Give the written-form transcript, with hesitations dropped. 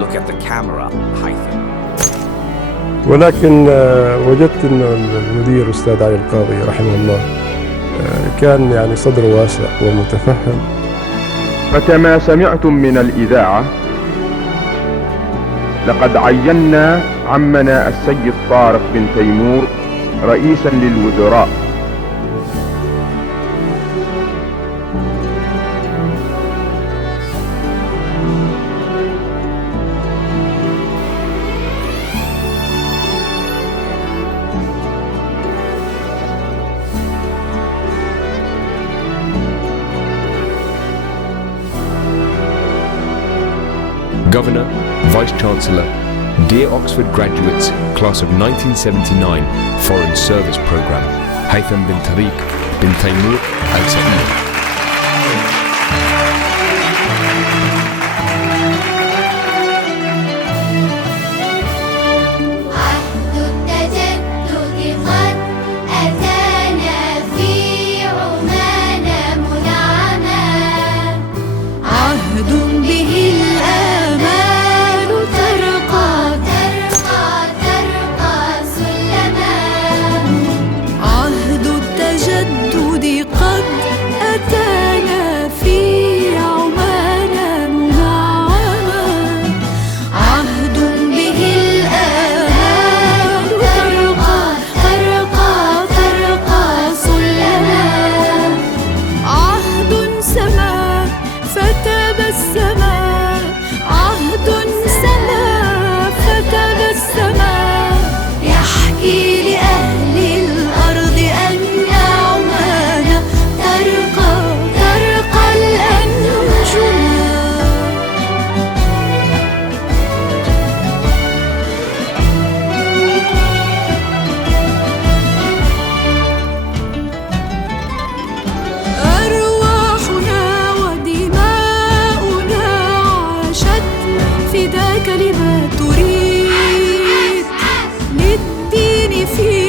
Look at the camera, Haytham. ولكن وجدت أن المدير أستاذ علي القاضي رحمه الله كان يعني صدره واسع ومتفهم. فكما سمعتم من الإذاعة، لقد عينا عمنا السيد طارق بن تيمور رئيسا للوزراء. Governor, Vice-Chancellor, dear Oxford graduates, class of 1979, Foreign Service Programme, Haytham bin Tariq bin Taymur Al-Sa'id. كلمات تريد للدين في